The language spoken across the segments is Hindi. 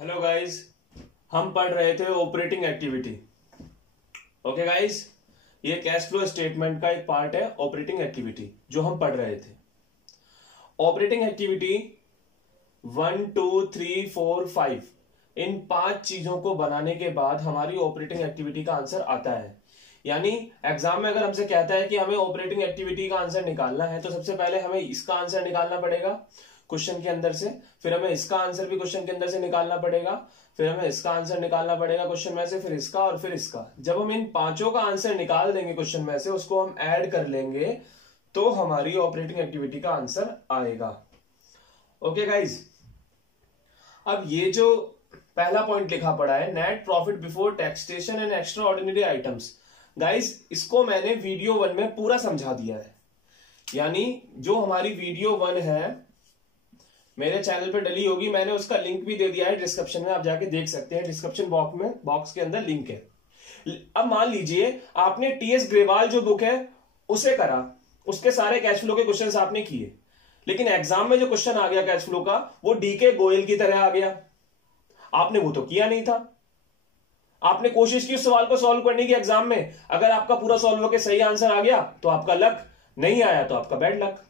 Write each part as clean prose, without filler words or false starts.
हेलो गाइस, हम पढ़ रहे थे ऑपरेटिंग एक्टिविटी। ओके गाइस, ये कैश फ्लो स्टेटमेंट का एक पार्ट है ऑपरेटिंग एक्टिविटी जो हम पढ़ रहे थे। ऑपरेटिंग एक्टिविटी 1, 2, 3, 4, 5 इन 5 चीजों को बनाने के बाद हमारी ऑपरेटिंग एक्टिविटी का आंसर आता है। यानी एग्जाम में अगर हमसे कहता है कि हमें ऑपरेटिंग एक्टिविटी का आंसर निकालना है तो सबसे पहले हमें इसका आंसर निकालना पड़ेगा क्वेश्चन के अंदर से, फिर हमें इसका आंसर भी क्वेश्चन के अंदर से निकालना पड़ेगा, फिर हमें इसका आंसर निकालना पड़ेगा क्वेश्चन में से, फिर इसका और फिर इसका। जब हम इन पांचों का आंसर निकाल देंगे क्वेश्चन में से, उसको हम ऐड कर लेंगे तो हमारी ऑपरेटिंग एक्टिविटी का आंसर आएगा। ओके गाइज, अब ये जो पहला पॉइंट लिखा पड़ा है net profit before taxation and extra ordinary items, guys इसको मैंने वीडियो 1 में पूरा समझा दिया है। यानी जो हमारी वीडियो 1 है मेरे चैनल पे डली होगी, मैंने उसका लिंक भी दे दिया है डिस्क्रिप्शन में, आप जाके देख सकते हैं। डिस्क्रिप्शन बॉक्स के अंदर लिंक है। अब मान लीजिए आपने टीएस ग्रेवाल जो बुक है उसे करा, उसके सारे कैश फ्लो के क्वेश्चंस आपने किए, लेकिन एग्जाम में जो क्वेश्चन आ गया कैश फ्लो का वो डीके गोयल की तरह आ गया। आपने वो तो किया नहीं था, आपने कोशिश की उस सवाल को सॉल्व करने की एग्जाम में। अगर आपका पूरा सॉल्व होकर सही आंसर आ गया तो आपका लक, नहीं आया तो आपका बैड लक।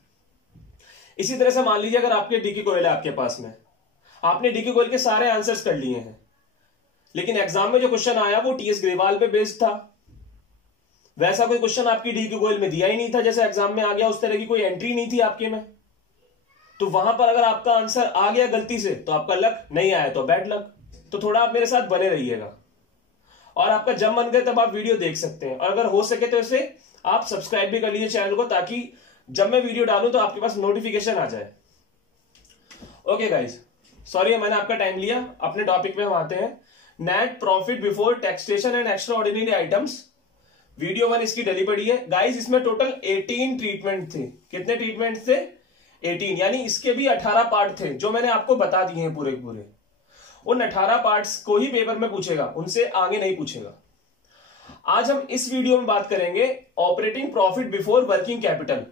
इसी तरह से मान लीजिए अगर आपके डीके गोयल है आपके पास में, आपने डीके गोयल के सारे आंसर्स कर लिए हैं, लेकिन एग्जाम में जो क्वेश्चन आया वो टीएस ग्रेवाल पे बेस्ड था। वैसा कोई क्वेश्चन आपकी डीके गोयल में दिया ही नहीं था जैसे एग्जाम में आ गया, उस तरह की कोई एंट्री नहीं थी आपके में। तो वहां पर अगर आपका आंसर आ गया गलती से तो आपका लक, नहीं आया तो बैड लक। तो थोड़ा आप मेरे साथ बने रहिएगा, और आपका जब मन करे तब आप वीडियो देख सकते हैं। और अगर हो सके तो इसे आप सब्सक्राइब भी कर लीजिए चैनल को, ताकि जब मैं वीडियो डालूं तो आपके पास नोटिफिकेशन आ जाए। ओके गाइज, सॉरी मैंने आपका टाइम लिया, अपने टॉपिक पे हम आते हैं। Net profit before taxation and extra ordinary items, video 1 इसकी डली पड़ी है गाइज। इसमें टोटल 18 ट्रीटमेंट थे। कितने ट्रीटमेंट थे? 18। यानी इसके भी 18 पार्ट थे जो मैंने आपको बता दिए हैं पूरे पूरे। उन 18 पार्ट्स को ही पेपर में पूछेगा, उनसे आगे नहीं पूछेगा। आज हम इस वीडियो में बात करेंगे operating profit before working capital.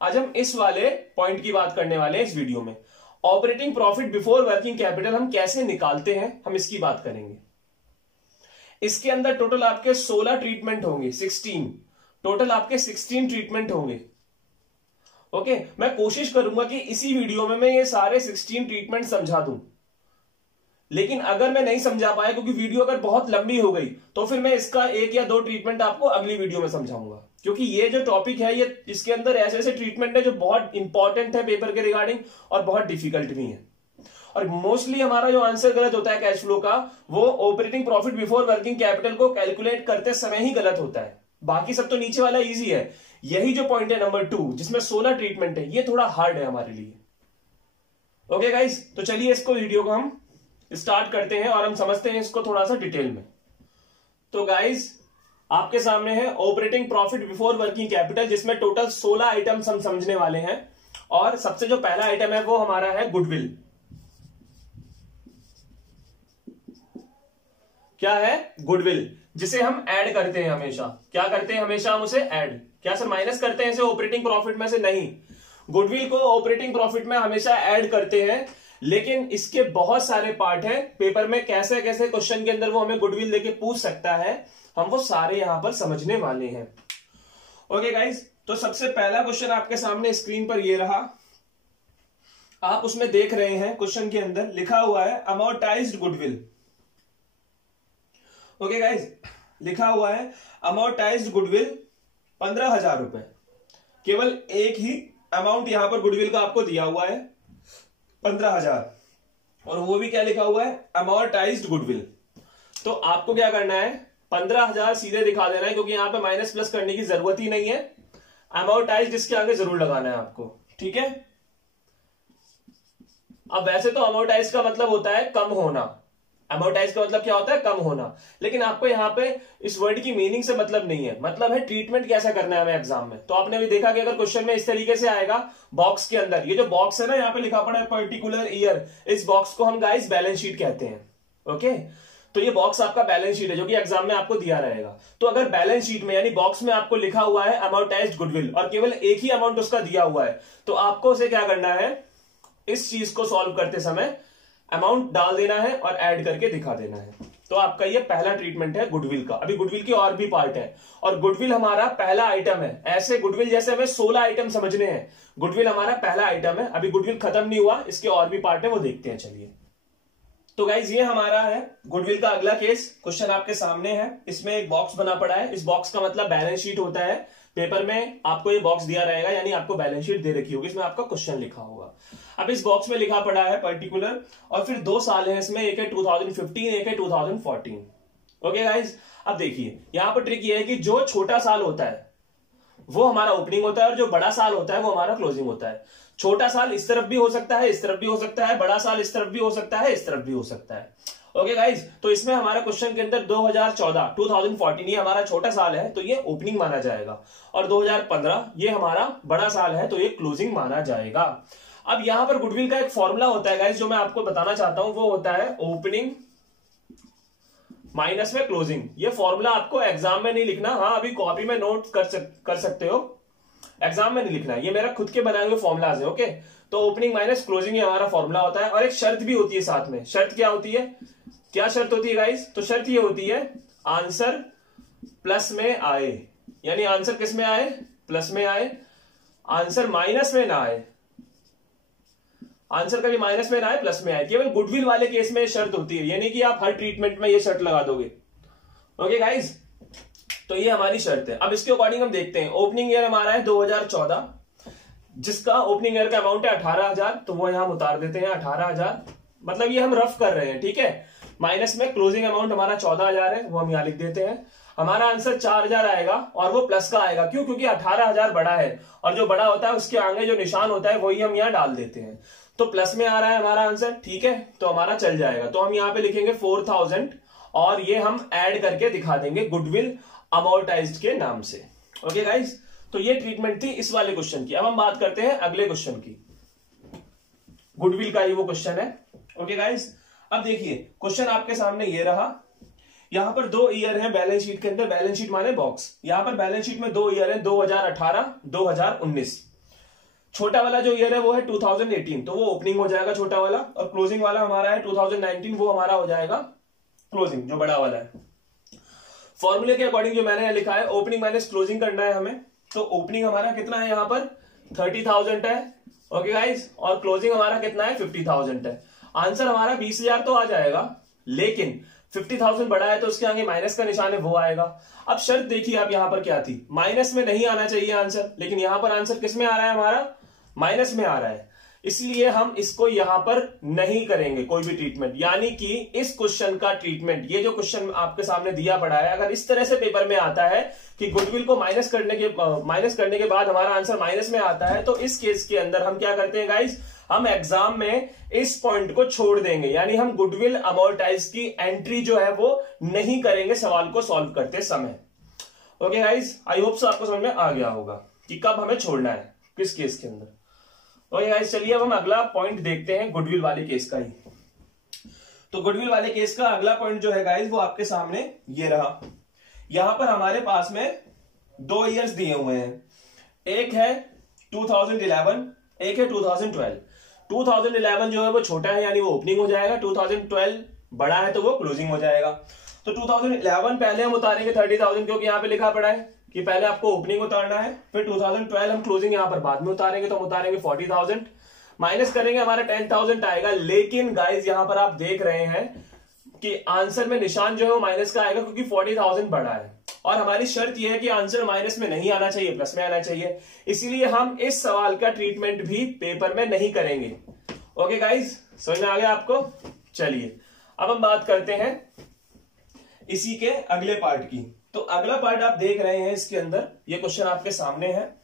आज हम इस वाले पॉइंट की बात करने वाले हैं इस वीडियो में। Operating profit before working capital हम कैसे निकालते हैं, हम इसकी बात करेंगे। इसके अंदर टोटल आपके 16 ट्रीटमेंट होंगे, 16 टोटल आपके 16 ट्रीटमेंट होंगे। ओके, मैं कोशिश करूंगा कि इसी वीडियो में मैं ये सारे 16 ट्रीटमेंट समझा दूं, लेकिन अगर मैं नहीं समझा पाया क्योंकि वीडियो अगर बहुत लंबी हो गई तो फिर मैं इसका 1 या 2 ट्रीटमेंट आपको अगली वीडियो में समझाऊंगा। क्योंकि ये जो टॉपिक है, ये इसके अंदर ऐसे ऐसे ट्रीटमेंट है जो बहुत इंपॉर्टेंट है पेपर के रिगार्डिंग और बहुत डिफिकल्ट भी है। और मोस्टली हमारा जो आंसर गलत होता है कैश फ्लो का, वो operating profit before working capital को कैलकुलेट करते समय ही गलत होता है। बाकी सब तो नीचे वाला इजी है। यही जो पॉइंट है नंबर 2 जिसमें 16 ट्रीटमेंट है, ये थोड़ा हार्ड है हमारे लिए। ओके गाइज, तो चलिए इसको वीडियो को हम स्टार्ट करते हैं और हम समझते हैं इसको थोड़ा सा डिटेल में। तो गाइज आपके सामने है operating profit before working capital, जिसमें टोटल 16 आइटम्स हम समझने वाले हैं। और सबसे जो पहला आइटम है वो हमारा है गुडविल। क्या है? गुडविल, जिसे हम ऐड करते हैं हमेशा। क्या करते हैं हमेशा? हम उसे ऐड, क्या सर माइनस करते हैं इसे ऑपरेटिंग प्रॉफिट में से? नहीं, गुडविल को ऑपरेटिंग प्रॉफिट में हमेशा ऐड करते हैं, लेकिन इसके बहुत सारे पार्ट हैं। पेपर में कैसे कैसे क्वेश्चन के अंदर वो हमें गुडविल देके पूछ सकता है, हम वो सारे यहां पर समझने वाले हैं। ओके गाइज, तो सबसे पहला क्वेश्चन आपके सामने स्क्रीन पर ये रहा। आप उसमें देख रहे हैं क्वेश्चन के अंदर लिखा हुआ है अमोर्टाइज्ड गुडविल। ओके गाइज, लिखा हुआ है अमोर्टाइज्ड गुडविल 15,000 रुपए। केवल एक ही अमाउंट यहां पर गुडविल का आपको दिया हुआ है 15,000, और वो भी क्या लिखा हुआ है? Amortised goodwill. तो आपको क्या करना है? 15,000 सीधे दिखा देना है, क्योंकि यहां पे माइनस प्लस करने की जरूरत ही नहीं है। अमोर्टाइज्ड इसके आगे जरूर लगाना है आपको, ठीक है। अब वैसे तो अमोर्टाइज्ड का मतलब होता है कम होना। अमोर्टाइज का मतलब क्या होता है? कम होना। लेकिन आपको यहाँ पे इस वर्ड की मीनिंग से मतलब नहीं है, मतलब है ट्रीटमेंट कैसा करना है हमें एग्जाम में। तो आपने भी देखा कि अगर क्वेश्चन में इस तरीके से आएगा बॉक्स के अंदर, ये जो बॉक्स है ना यहाँ पे लिखा पड़ा है पर्टिकुलर ईयर, इस बॉक्स को हम गाइस बैलेंस शीट कहते हैं। ओके, तो ये बॉक्स आपका बैलेंस शीट है जो कि एग्जाम में आपको दिया रहेगा। तो अगर बैलेंस शीट में यानी बॉक्स में आपको लिखा हुआ है अमोर्टाइज्ड गुडविल और केवल एक ही अमाउंट उसका दिया हुआ है, तो आपको उसे क्या करना है? इस चीज को सॉल्व करते समय अमाउंट डाल देना है और ऐड करके दिखा देना है। तो आपका ये पहला ट्रीटमेंट है गुडविल का। अभी गुडविल के और भी पार्ट है, और गुडविल हमारा पहला आइटम है। ऐसे गुडविल जैसे हमें 16 आइटम समझने हैं, गुडविल हमारा पहला आइटम है। अभी गुडविल खत्म नहीं हुआ, इसके और भी पार्ट है, वो देखते हैं। चलिए, तो गाइज ये हमारा है गुडविल का अगला केस। क्वेश्चन आपके सामने है, इसमें एक बॉक्स बना पड़ा है। इस बॉक्स का मतलब बैलेंस शीट होता है। पेपर में आपको ये बॉक्स दिया रहेगा, यानी आपको बैलेंस शीट दे रखी होगी, इसमें आपका क्वेश्चन लिखा होगा। अब इस बॉक्स में लिखा पड़ा है पर्टिकुलर, और फिर 2 साल है इसमें, एक है 2015, एक है 2014। ओके गाइज, अब देखिए यहां पर ट्रिक ये है कि जो छोटा साल होता है वो हमारा ओपनिंग होता है, और जो बड़ा साल होता है वो हमारा क्लोजिंग होता है। छोटा साल इस तरफ भी हो सकता है, इस तरफ भी हो सकता है, बड़ा साल इस तरफ भी हो सकता है, इस तरफ भी हो सकता है। ओके गाइज, तो इसमें हमारा क्वेश्चन के अंदर 2014 ये हमारा छोटा साल है, तो ये ओपनिंग माना जाएगा, और 2015 ये हमारा बड़ा साल है, तो ये क्लोजिंग माना जाएगा। अब यहां पर गुडविल का एक फॉर्मूला होता है गाइज, जो मैं आपको बताना चाहता हूं, वो होता है ओपनिंग माइनस में क्लोजिंग। ये फॉर्मूला आपको एग्जाम में नहीं लिखना, हाँ अभी कॉपी में नोट कर सकते हो, एग्जाम में नहीं लिखना है, ये मेरा खुद के बनाए हुए फॉर्मुलाज है। ओके, तो ओपनिंग माइनस क्लोजिंग ये हमारा फॉर्मूला होता है, और एक शर्त भी होती है साथ में। शर्त क्या होती है, क्या शर्त होती है गाइस? तो शर्त ये होती है आंसर प्लस में आए, यानी आंसर किस में आए? प्लस में आए, आंसर माइनस में ना आए, आंसर कभी माइनस में ना आए, प्लस में आए। केवल गुडविल वाले केस में शर्त होती है, यानी कि आप हर ट्रीटमेंट में ये शर्त लगा दोगे। ओके गाइस, तो ये हमारी शर्त है। अब इसके अकॉर्डिंग हम देखते हैं, ओपनिंग ईयर हमारा है 2014, जिसका ओपनिंग ईयर का अमाउंट है 18,000, तो वो यहां हम उतार देते हैं 18,000, मतलब ये हम रफ कर रहे हैं, ठीक है। माइनस में क्लोजिंग अमाउंट हमारा 14,000 है, वो हम यहां लिख देते हैं। हमारा आंसर 4,000 आएगा, और वो प्लस का आएगा, क्यों? क्योंकि 18,000 बड़ा है, और जो बड़ा होता है उसके आगे जो निशान होता है वही हम यहाँ डाल देते हैं। तो प्लस में आ रहा है हमारा आंसर, ठीक है, तो हमारा चल जाएगा। तो हम यहाँ पे लिखेंगे 4,000, और ये हम ऐड करके दिखा देंगे गुडविल अमोर्टाइज्ड के नाम से। ओके गाइस, तो ये ट्रीटमेंट थी इस वाले क्वेश्चन की। अब हम बात करते हैं अगले क्वेश्चन की, गुडविल का ही वो क्वेश्चन है। ओके गाइस, अब देखिए क्वेश्चन आपके सामने ये रहा। यहां पर 2 ईयर है बैलेंस शीट के अंदर, बैलेंस शीट माने बॉक्स। यहां पर बैलेंस शीट में 2 ईयर है, 2018, 2019। छोटा वाला जो ईयर है वो है 2018, तो वो ओपनिंग हो जाएगा छोटा वाला, और क्लोजिंग वाला हमारा है 2019, वो हमारा हो जाएगा क्लोजिंग, जो बड़ा वाला है। फॉर्मूले के अकॉर्डिंग जो मैंने लिखा है, ओपनिंग माइनस क्लोजिंग करना है हमें। तो ओपनिंग हमारा कितना है, यहां पर 30,000 है, ओके गाइस, और क्लोजिंग हमारा कितना है, 50,000 है। आंसर हमारा 20,000 तो आ जाएगा, लेकिन 50,000 बड़ा है, तो उसके आगे माइनस का निशान है, वो आएगा। अब शर्त देखिए आप यहां पर क्या थी, माइनस में नहीं आना चाहिए आंसर, लेकिन यहां पर आंसर किस में आ रहा है, हमारा माइनस में आ रहा है, इसलिए हम इसको यहां पर नहीं करेंगे कोई भी ट्रीटमेंट। यानी कि इस क्वेश्चन का ट्रीटमेंट, ये जो क्वेश्चन आपके सामने दिया पड़ा है, अगर इस तरह से पेपर में आता है कि गुडविल को माइनस करने के बाद हमारा आंसर माइनस में आता है, तो इस केस के अंदर हम क्या करते हैं गाइस, हम एग्जाम में इस पॉइंट को छोड़ देंगे, यानी हम गुडविल अमोर्टाइज की एंट्री जो है वो नहीं करेंगे सवाल को सॉल्व करते समय। Okay guys, I hope so आपको समझ में आ गया होगा कि कब हमें छोड़ना है, किस केस के अंदर। ओके गाइस, चलिए अब हम अगला पॉइंट देखते हैं गुडविल वाले केस का ही। तो गुडविल वाले केस का अगला पॉइंट जो है गाइस, वो आपके सामने ये रहा। यहां पर हमारे पास में 2 ईयर्स दिए हुए हैं, एक है 2011, एक है 2012। 2011 जो है वो छोटा है, यानी वो ओपनिंग हो जाएगा, 2012 बड़ा है, तो वो क्लोजिंग हो जाएगा। तो 2011 पहले हम उतारेंगे 30,000, क्योंकि यहां पे लिखा पड़ा है कि पहले आपको ओपनिंग उतारना है, फिर 2012 हम क्लोजिंग यहां पर बाद में उतारेंगे, तो हम उतारेंगे 40,000, माइनस करेंगे, हमारा 10,000 आएगा। लेकिन गाइज यहां पर आप देख रहे हैं कि आंसर में निशान जो है वो माइनस का आएगा, क्योंकि 40,000 बड़ा है, और हमारी शर्त यह है कि आंसर माइनस में नहीं आना चाहिए, प्लस में आना चाहिए। इसीलिए हम इस सवाल का ट्रीटमेंट भी पेपर में नहीं करेंगे। ओके गाइज, समझ में आ गया आपको? चलिए अब हम बात करते हैं इसी के अगले पार्ट की। तो अगला पार्ट आप देख रहे हैं, इसके अंदर ये क्वेश्चन आपके सामने है।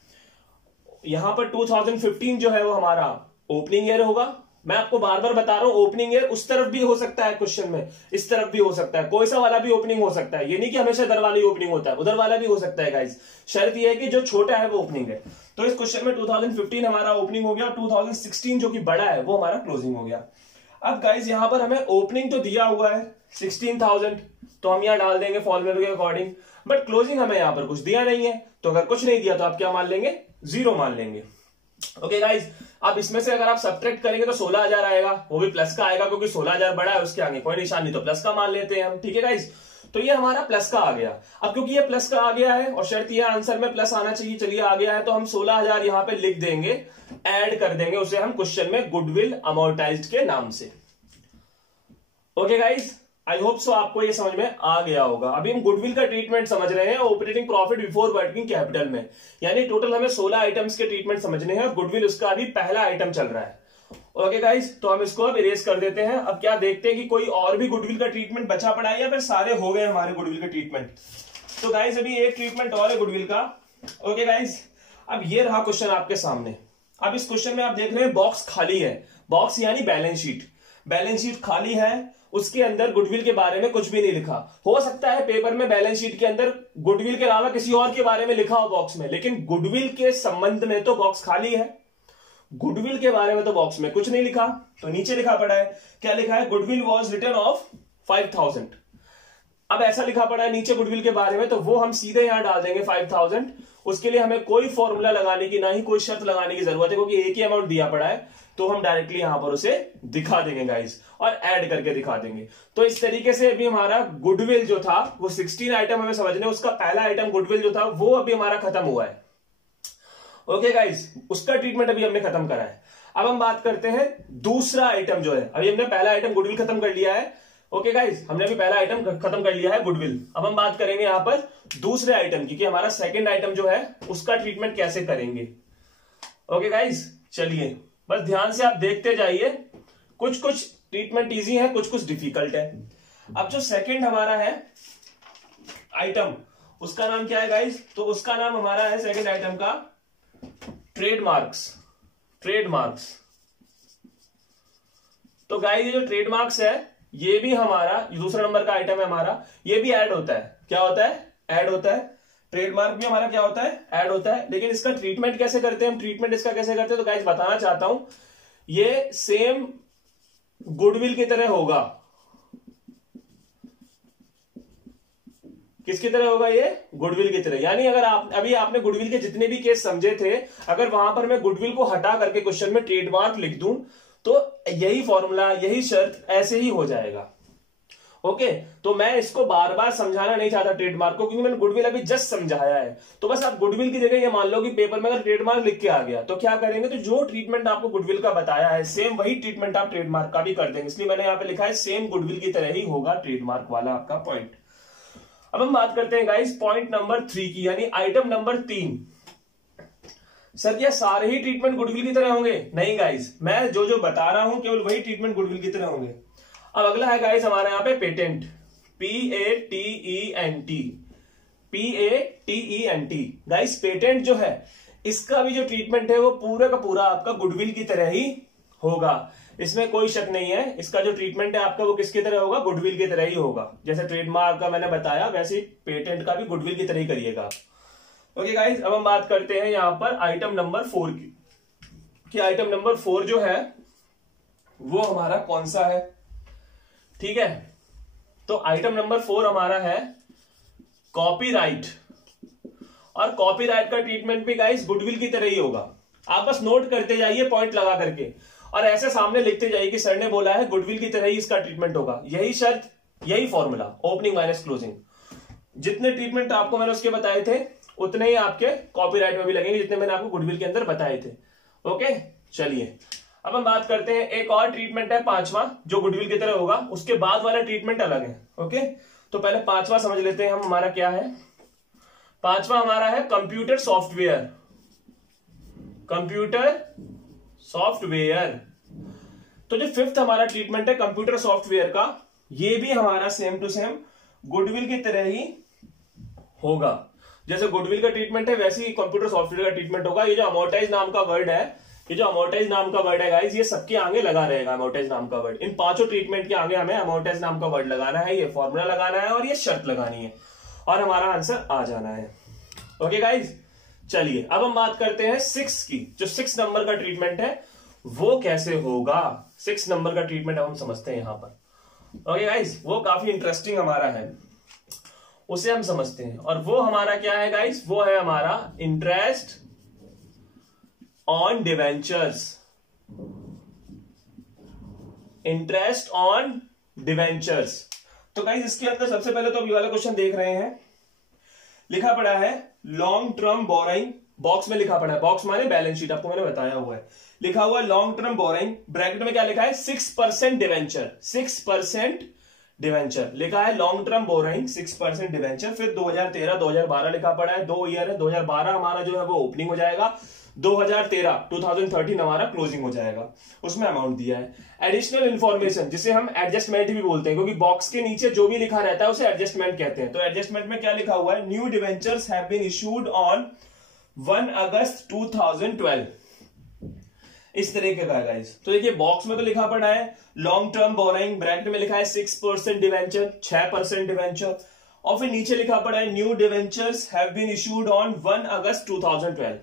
यहां पर 2015 जो है वो हमारा ओपनिंग ईयर होगा। मैं आपको बार बार बता रहा हूं, ओपनिंग ईयर उस तरफ भी हो सकता है क्वेश्चन में, इस तरफ भी हो सकता है, कोई सा वाला भी ओपनिंग हो सकता है। ये नहीं कि हमेशा इधर वाला ही ओपनिंग होता है, उधर वाला भी हो सकता है गाइस। शर्त ये है कि जो छोटा है वो ओपनिंग है। तो इस क्वेश्चन में 2015 हमारा ओपनिंग हो गया, और 2016 जो कि बड़ा है वो हमारा क्लोजिंग हो गया। अब गाइस यहां पर हमें ओपनिंग तो दिया हुआ है 16,000, तो हम यहां डाल देंगे फॉर्मूले के अकॉर्डिंग, बट क्लोजिंग हमें यहां पर कुछ दिया नहीं है। तो अगर कुछ नहीं दिया तो आप क्या मान लेंगे, 0 मान लेंगे। ओके गाइस, अब इसमें से अगर आप सब्ट्रैक्ट करेंगे तो 16,000 आएगा, वो भी प्लस का आएगा क्योंकि 16,000 बड़ा है, उसके आगे कोई निशान नहीं तो प्लस का मान लेते हैं हम। ठीक है गाइस, तो ये हमारा प्लस का आ गया। अब क्योंकि ये प्लस का आ गया है और शर्त ये आंसर में प्लस आना चाहिए, चलिए आ गया है, तो हम 16,000 यहां पे लिख देंगे, ऐड कर देंगे उसे हम क्वेश्चन में गुडविल अमोर्टाइज्ड के नाम से। Okay guys, I hope so आपको ये समझ में आ गया होगा। अभी हम गुडविल का ट्रीटमेंट समझ रहे हैं operating profit before working capital में, यानी टोटल हमें 16 आइटम्स के ट्रीटमेंट समझने हैं और गुडविल उसका अभी पहला आइटम चल रहा है। ओके गाइस, तो हम इसको अब इरेज कर देते हैं। अब क्या देखते हैं कि कोई और भी गुडविल का ट्रीटमेंट बचा पड़ा है या फिर सारे हो गए हमारे गुडविल का ट्रीटमेंट। तो गाइस अभी एक ट्रीटमेंट और है गुडविल का। ओके गाइस, अब ये रहा क्वेश्चन आपके सामने। अब इस क्वेश्चन में आप देख रहे हैं बॉक्स खाली है, बॉक्स यानी बैलेंस शीट, बैलेंस शीट खाली है, उसके अंदर गुडविल के बारे में कुछ भी नहीं लिखा। हो सकता है पेपर में बैलेंस शीट के अंदर गुडविल के अलावा किसी और के बारे में लिखा हो बॉक्स में, लेकिन गुडविल के संबंध में तो बॉक्स खाली है, गुडविल के बारे में तो बॉक्स में कुछ नहीं लिखा। तो नीचे लिखा पड़ा है, क्या लिखा है, गुडविल वॉज रिटर्न ऑफ 5,000। अब ऐसा लिखा पड़ा है नीचे गुडविल के बारे में, तो वो हम सीधे यहां डाल देंगे 5,000। उसके लिए हमें कोई फॉर्मूला लगाने की, ना ही कोई शर्त लगाने की जरूरत है, क्योंकि एक ही अमाउंट दिया पड़ा है, तो हम डायरेक्टली यहां पर उसे दिखा देंगे गाइस, और ऐड करके दिखा देंगे। तो इस तरीके से अभी हमारा गुडविल जो था वो 16 आइटम हमें समझने, उसका पहला आइटम गुडविल जो था वो अभी हमारा खत्म हुआ है। ओके गाइस, उसका ट्रीटमेंट अभी हमने खत्म करा है। अब हम बात करते हैं दूसरा आइटम जो है। अभी हमने पहला आइटम गुडविल खत्म कर लिया है। ओके गाइस, हमने अभी पहला आइटम खत्म कर लिया है गुडविल। अब हम बात करेंगे यहां पर दूसरे आइटम की, कि हमारा सेकंड आइटम जो है उसका ट्रीटमेंट कैसे करेंगे। ओके गाइस, चलिए बस ध्यान से आप देखते जाइए, कुछ कुछ ट्रीटमेंट इजी है, कुछ कुछ डिफिकल्ट है। अब जो सेकंड हमारा है आइटम, उसका नाम क्या है गाइस, तो उसका नाम हमारा है सेकंड आइटम का ट्रेडमार्क्स। ट्रेडमार्क्स, तो गाइस ये जो ट्रेडमार्क्स है ये भी हमारा दूसरा नंबर का आइटम है हमारा, ये भी ऐड होता है। क्या होता है, ऐड होता है। ट्रेडमार्क भी हमारा क्या होता है, ऐड होता है। लेकिन इसका ट्रीटमेंट कैसे करते हैं हम, ट्रीटमेंट इसका कैसे करते हैं, तो गाइस बताना चाहता हूं, ये सेम गुडविल की तरह होगा। किसकी तरह होगा, ये गुडविल की तरह। यानी अगर आप अभी आपने गुडविल के जितने भी केस समझे थे, अगर वहां पर मैं गुडविल को हटा करके क्वेश्चन में ट्रेडमार्क लिख दूं तो यही फॉर्मूला, यही शर्त ऐसे ही हो जाएगा। ओके, तो मैं इसको बार बार समझाना नहीं चाहता ट्रेडमार्क को, क्योंकि मैंने गुडविल अभी जस्ट समझाया है। तो बस आप गुडविल की जगह ये मान लो कि पेपर में अगर ट्रेडमार्क लिख के आ गया तो क्या करेंगे, तो जो ट्रीटमेंट आपको गुडविल का बताया है सेम वही ट्रीटमेंट आप ट्रेडमार्क का भी कर देंगे। इसलिए मैंने यहां पे लिखा है सेम गुडविल की तरह ही होगा ट्रेडमार्क वाला आपका पॉइंट। अब हम बात करते हैं गाइस पॉइंट नंबर 3 की, यानी आइटम नंबर 3। सर क्या सारे ही ट्रीटमेंट गुडविल की तरह होंगे? नहीं गाइस, मैं जो जो बता रहा हूं केवल वही ट्रीटमेंट गुडविल की तरह होंगे। अब अगला है गाइस हमारे यहाँ पे patent, PATENT, PATENT। Guys patent जो है इसका भी जो ट्रीटमेंट है वो पूरा का पूरा आपका गुडविल की तरह ही होगा, इसमें कोई शक नहीं है। इसका जो ट्रीटमेंट है आपका वो किसकी तरह होगा, गुडविल की तरह ही होगा। जैसे ट्रेडमार्क का मैंने बताया वैसे ही पेटेंट का भी गुडविल की तरह ही करिएगा। ओके गाइस, अब हम बात करते हैं यहां पर आइटम नंबर 4 की, कि आइटम नंबर 4 जो है वो हमारा कौन सा है। ठीक है, तो आइटम नंबर 4 हमारा है कॉपीराइट, और कॉपीराइट का ट्रीटमेंट भी गाइस गुडविल की तरह ही होगा। आप बस नोट करते जाइए पॉइंट लगा करके, और ऐसे सामने लिखते जाइए कि सर ने बोला है गुडविल की तरह ही इसका ट्रीटमेंट होगा। यही शर्त, यही फॉर्मूला, ओपनिंग माइनस क्लोजिंग। जितने ट्रीटमेंट आपको मैंने उसके बताए थे उतने ही आपके कॉपीराइट में भी लगेंगे, जितने मैंने आपको गुडविल के अंदर बताए थे। ओके, चलिए अब हम बात करते हैं, एक और ट्रीटमेंट है 5वां जो गुडविल की तरह होगा, उसके बाद वाला ट्रीटमेंट अलग है। ओके, तो पहले 5वां समझ लेते हैं हम, हमारा क्या है। 5वां हमारा है कंप्यूटर सॉफ्टवेयर। कंप्यूटर सॉफ्टवेयर, तो जो 5th हमारा ट्रीटमेंट है कंप्यूटर सॉफ्टवेयर का, ये भी हमारा सेम टू सेम गुडविल की तरह ही होगा। जैसे गुडविल का ट्रीटमेंट है वैसे ही कंप्यूटर सॉफ्टवेयर का ट्रीटमेंट होगा। ये जो अमोर्टाइज नाम का वर्ड है, ये जो अमोर्टाइज नाम का वर्ड है गाइस, ये सबके आगे लगा रहेगा अमोर्टाइज नाम का वर्ड। इन 5 ट्रीटमेंट के आगे हमें अमोर्टाइज नाम का वर्ड लगाना है, ये फॉर्मूला लगाना है और ये शर्त लगानी है, और हमारा आंसर आ जाना है। ओके गाइस, चलिए अब हम बात करते हैं 6 की। जो 6 नंबर का ट्रीटमेंट है वो कैसे होगा, 6 नंबर का ट्रीटमेंट हम समझते हैं यहां पर। ओके गाइस, वो काफी इंटरेस्टिंग हमारा है, उसे हम समझते हैं। और वो हमारा क्या है गाइस, वो है हमारा interest on debentures. Interest on debentures. तो गाइस इसके अंदर सबसे पहले तो अब ये वाला क्वेश्चन देख रहे हैं, लिखा पड़ा है लॉन्ग टर्म बोराइंग, बॉक्स में लिखा पड़ा है, बॉक्स माने बैलेंस शीट, आपको मैंने बताया हुआ है, लिखा हुआ है लॉन्ग टर्म बोराइंग, ब्रैकेट में क्या लिखा है 6% डिवेंचर, 6% डिवेंचर लिखा है, लॉन्ग टर्म बोराइंग 6% डिवेंचर। फिर 2013 2012 लिखा पड़ा है, 2 ईयर है, 2012 हमारा जो है वो ओपनिंग हो जाएगा, 2013 हमारा क्लोजिंग हो जाएगा, उसमें अमाउंट दिया है। एडिशनल इंफॉर्मेशन जिसे हम एडजस्टमेंट भी बोलते हैं, क्योंकि बॉक्स के नीचे जो भी लिखा रहता है उसे एडजस्टमेंट कहते हैं। तो एडजस्टमेंट में क्या लिखा हुआ है, new debentures have been issued on 1 August 2012, इस तरीके का है गाइस। तो देखिए बॉक्स में तो लिखा पड़ा है लॉन्ग टर्म बोराइंग, ब्रैकेट में लिखा है 6% डिवेंचर, 6% डिवेंचर, और फिर नीचे लिखा पड़ा है new debentures have been issued on 1 August 2012।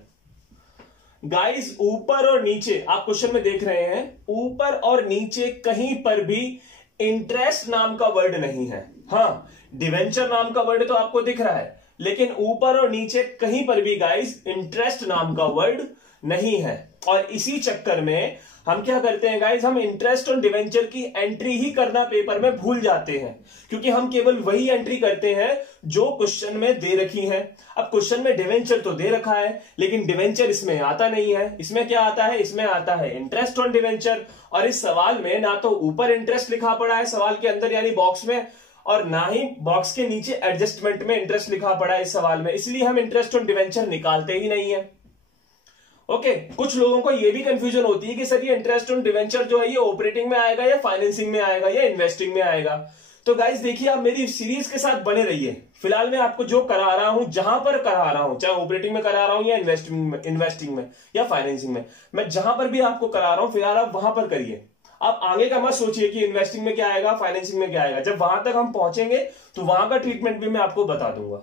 Guys ऊपर और नीचे आप क्वेश्चन में देख रहे हैं, ऊपर और नीचे कहीं पर भी इंटरेस्ट नाम का वर्ड नहीं है। हाँ, डिवेंचर नाम का वर्ड तो आपको दिख रहा है, लेकिन ऊपर और नीचे कहीं पर भी गाइस इंटरेस्ट नाम का वर्ड नहीं है। और इसी चक्कर में हम क्या करते हैं गाइस, हम इंटरेस्ट और डिवेंचर की एंट्री ही करना पेपर में भूल जाते हैं, क्योंकि हम केवल वही एंट्री करते हैं जो क्वेश्चन में दे रखी है। अब क्वेश्चन में डिवेंचर तो दे रखा है, लेकिन डिवेंचर इसमें आता नहीं है। इसमें क्या आता है, इसमें आता है इंटरेस्ट ऑन डिवेंचर, और इस सवाल में ना तो ऊपर इंटरेस्ट लिखा पड़ा है सवाल के अंदर यानी बॉक्स में, और ना ही बॉक्स के नीचे एडजस्टमेंट में इंटरेस्ट लिखा पड़ा है इस सवाल में, इसलिए हम इंटरेस्ट ऑन डिवेंचर निकालते ही नहीं है। ओके, कुछ लोगों को यह भी कंफ्यूजन होती है कि सर ये इंटरेस्ट ऑन डिवेंचर जो है ये ऑपरेटिंग में आएगा या फाइनेंसिंग में आएगा या इन्वेस्टिंग में आएगा। तो गाइस देखिए, आप मेरी सीरीज के साथ बने रहिए। फिलहाल मैं आपको जो करा रहा हूं, जहां पर करा रहा हूं, चाहे ऑपरेटिंग में करा रहा हूं या इन्वेस्टिंग में या फाइनेंसिंग में, मैं जहां पर भी आपको करा रहा हूं फिलहाल आप वहां पर करिए। आप आगे का मत सोचिए कि इन्वेस्टिंग में क्या आएगा, फाइनेंसिंग में क्या आएगा। जब वहां तक हम पहुंचेंगे तो वहां का ट्रीटमेंट भी मैं आपको बता दूंगा।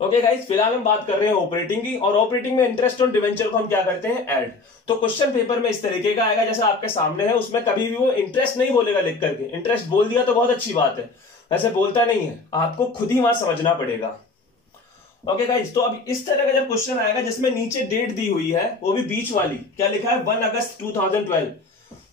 ओके गाइस, फिलहाल हम बात कर रहे हैं ऑपरेटिंग की, और ऑपरेटिंग में इंटरेस्ट ऑन डिवेंचर को हम क्या करते हैं, ऐड। तो क्वेश्चन पेपर में इस तरीके का आएगा जैसा आपके सामने है, उसमें कभी भी वो इंटरेस्ट नहीं बोलेगा लिख करके। इंटरेस्ट बोल दिया तो बहुत अच्छी बात है, वैसे बोलता नहीं है, आपको खुद ही वहां समझना पड़ेगा। ओके गाइस, तो अब इस तरह का जब क्वेश्चन आएगा जिसमें नीचे डेट दी हुई है, वो भी बीच वाली, क्या लिखा है 1 अगस्त 2012,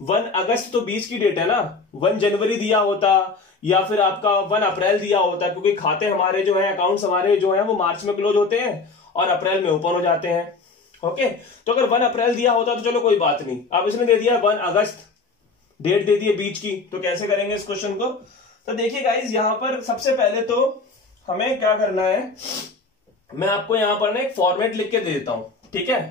1 अगस्त तो बीच की डेट है ना, 1 जनवरी दिया होता या फिर आपका 1 अप्रैल दिया होता, क्योंकि खाते हमारे जो है, अकाउंट्स हमारे जो है वो मार्च में क्लोज होते हैं और अप्रैल में ओपन हो जाते हैं। ओके, तो अगर 1 अप्रैल दिया होता तो चलो कोई बात नहीं, अब इसने दे दिया 1 अगस्त, डेट दे दी है बीच की, तो कैसे करेंगे इस क्वेश्चन को। तो देखिए गाइस, यहां पर सबसे पहले तो हमें क्या करना है, मैं आपको यहां पर ना एक फॉर्मेट लिख के दे देता हूं, ठीक है।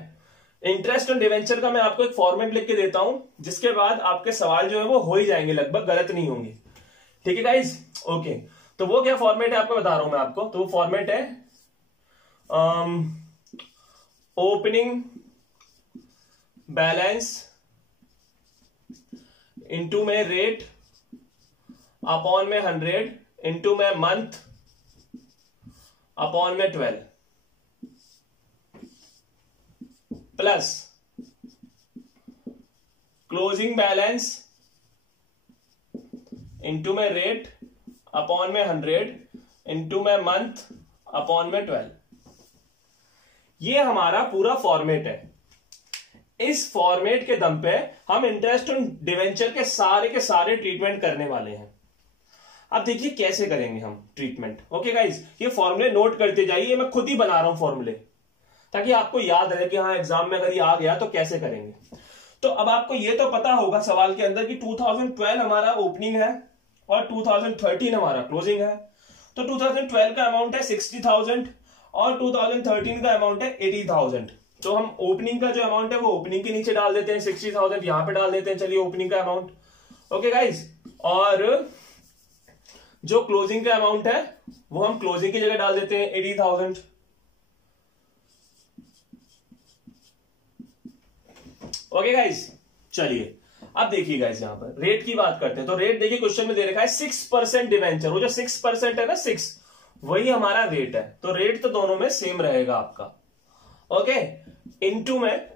इंटरेस्ट ऑन डिवेंचर का मैं आपको एक फॉर्मेट लिख के देता हूं, जिसके बाद आपके सवाल जो है वो हो ही जाएंगे, लगभग गलत नहीं होंगे, ठीक है गाइस। ओके, तो वो क्या फॉर्मेट है आपको बता रहा हूं मैं आपको। तो वो फॉर्मेट है ओपनिंग बैलेंस इनटू में रेट अपॉन में 100 इनटू में मंथ अपॉन में 12 प्लस क्लोजिंग बैलेंस इनटू में रेट अपॉन में 100 इनटू में मंथ अपॉन में 12। ये हमारा पूरा फॉर्मेट है। इस फॉर्मेट के दम पे हम इंटरेस्ट ऑन डिवेंचर के सारे ट्रीटमेंट करने वाले हैं। अब देखिए कैसे करेंगे हम ट्रीटमेंट। ओके गाइस, ये फॉर्मूले नोट करते जाइए, मैं खुद ही बना रहा हूं फॉर्मूले, ताकि आपको याद रहे कि हाँ एग्जाम में अगर ये आ गया तो कैसे करेंगे। तो अब आपको ये तो पता होगा सवाल के अंदर कि 2012 हमारा ओपनिंग है और 2013 हमारा क्लोजिंग है। तो 2012 का अमाउंट है 60,000 और 2013 का अमाउंट है 80,000। तो हम ओपनिंग का जो अमाउंट है वो ओपनिंग के नीचे डाल देते हैं, 60,000 यहां पे डाल देते हैं, चलिए ओपनिंग का अमाउंट। ओके गाइस, और जो क्लोजिंग का अमाउंट है वो हम क्लोजिंग की जगह डाल देते हैं 80,000। ओके गाइस, चलिए अब देखिए गाइस, यहां पर रेट की बात करते हैं। तो रेट देखिए क्वेश्चन में दे रखा है 6% डिवेंचर, वो जो 6% है ना, 6 वही हमारा रेट है। तो रेट तो दोनों में सेम रहेगा आपका। ओके, इनटू में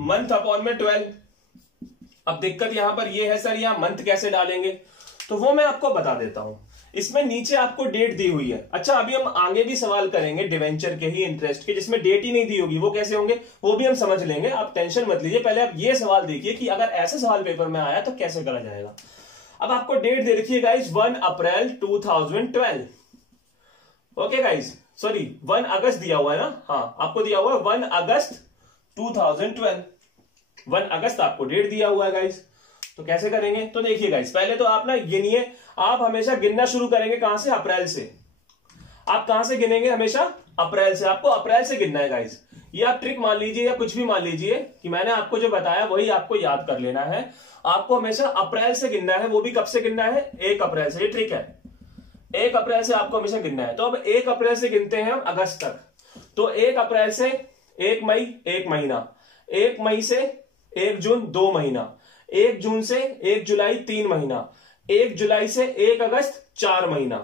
मंथ अपॉन में 12। अब दिक्कत यहां पर ये है सर, यहां मंथ कैसे डालेंगे, तो वो मैं आपको बता देता हूं। इसमें नीचे आपको डेट दी हुई है। अच्छा, अभी हम आगे भी सवाल करेंगे डिवेंचर के ही इंटरेस्ट के जिसमें डेट ही नहीं दी होगी, वो कैसे होंगे वो भी हम समझ लेंगे, आप टेंशन मत लीजिए। पहले आप ये सवाल देखिए कि अगर ऐसे सवाल पेपर में आया तो कैसे करा जाएगा। अब आपको डेट दे रखी है गाइस 1 अप्रैल 2012। ओके गाइस, सॉरी 1 अगस्त दिया हुआ है ना, हाँ आपको दिया हुआ है 1 अगस्त 2012। 1 अगस्त आपको डेट दिया हुआ है गाइस। तो कैसे करेंगे, तो देखिए गाइस पहले तो आप ना गिनिए, आप हमेशा गिनना शुरू करेंगे कहां से, अप्रैल से। आप कहां से गिनेंगे, हमेशा अप्रैल से, आपको अप्रैल से गिनना है गाइस। ये आप ट्रिक मान लीजिए या कुछ भी मान लीजिए कि मैंने आपको जो बताया वही आपको याद कर लेना है। आपको हमेशा अप्रैल से गिनना है, वो भी कब से गिनना है, 1 अप्रैल से। ये ट्रिक है, 1 अप्रैल से आपको हमेशा गिनना है। तो अब 1 अप्रैल से गिनते हैं हम अगस्त तक, तो 1 अप्रैल से 1 मई 1 महीना, 1 मई से 1 जून 2 महीना, 1 जून से 1 जुलाई 3 महीना, 1 जुलाई से 1 अगस्त 4 महीना,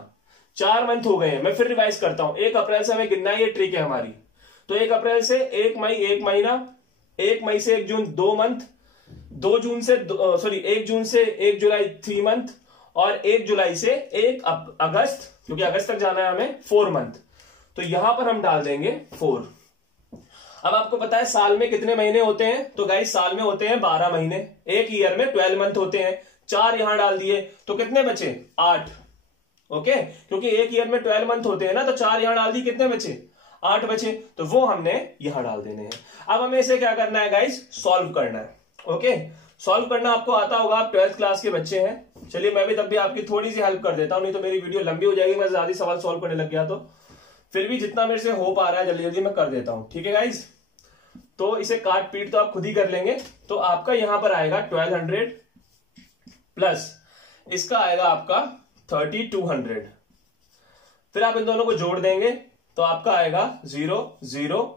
4 मंथ हो गए हैं। मैं फिर रिवाइज करता हूं, 1 अप्रैल से हमें गिनना है, ये ट्रिक है हमारी। तो 1 अप्रैल से 1 मई 1 महीना, 1 मई से 1 जून 2 मंथ, 1 जून से 1 जुलाई 3 मंथ, और 1 जुलाई से 1 अगस्त, क्योंकि अगस्त तक जाना है हमें, 4 मंथ। तो यहां पर हम डाल देंगे 4। अब आपको पता है साल में कितने महीने होते हैं, तो गाइस साल में होते हैं 12 महीने, एक ईयर में 12 मंथ होते हैं। 4 यहां डाल दिए तो कितने बचे, 8। ओके, क्योंकि एक ईयर में 12 मंथ होते हैं ना, तो 4 यहां डाल दिए, कितने बचे, 8 बचे, तो वो हमने यहां डाल देने हैं। अब हमें इसे क्या करना है गाइस, सॉल्व करना है। ओके, सॉल्व करना आपको आता होगा, आप 12th क्लास के बच्चे हैं। चलिए मैं भी तब भी आपकी थोड़ी सी हेल्प कर देता हूं, नहीं तो मेरी वीडियो लंबी हो जाएगी, मैं ज्यादा सवाल सॉल्व करने लग गया तो। फिर भी जितना मेरे से हो पा रहा है जल्दी जल्दी मैं कर देता हूं, ठीक है गाइस। तो इसे काट पीट तो आप खुद ही कर लेंगे। तो आपका यहां पर आएगा 1200 प्लस इसका आएगा आपका 3200, फिर आप इन दोनों को जोड़ देंगे तो आपका आएगा 0044